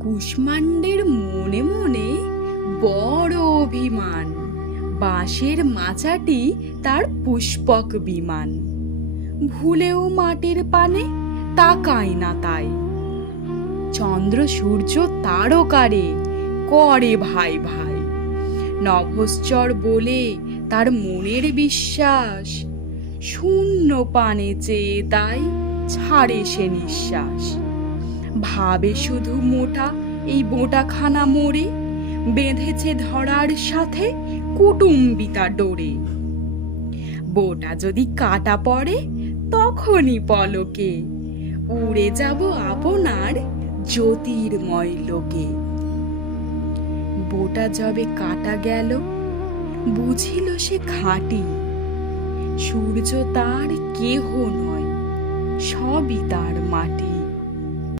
কুষ্মাণ্ডের মনে মনে বড় অভিমান, বাঁশের মাচাটি তার পুষ্পক বিমান। ভুলেও মাটির পানে তাকায় না তাই। চন্দ্র সূর্য তারকারে করে ভাই ভাই। নভশ্চর বলে তার মনের বিশ্বাস, শূন্য পানে চেয়ে তাই ছাড়ে সে নিঃশ্বাস। ভাবে শুধু মোটা এই বোঁটাখানা মোড়ে, বেঁধেছে ধরার সাথে কুটুম্বিতা ডোরে। বোটা যদি কাটা পড়ে তখনই পলকে উড়ে যাব আপনার জ্যোতির্ময় লোকে। বোটা যবে কাটা গেল বুঝিল সে খাঁটি, সূর্য তার কেহ নয়, সবই তার মাটি।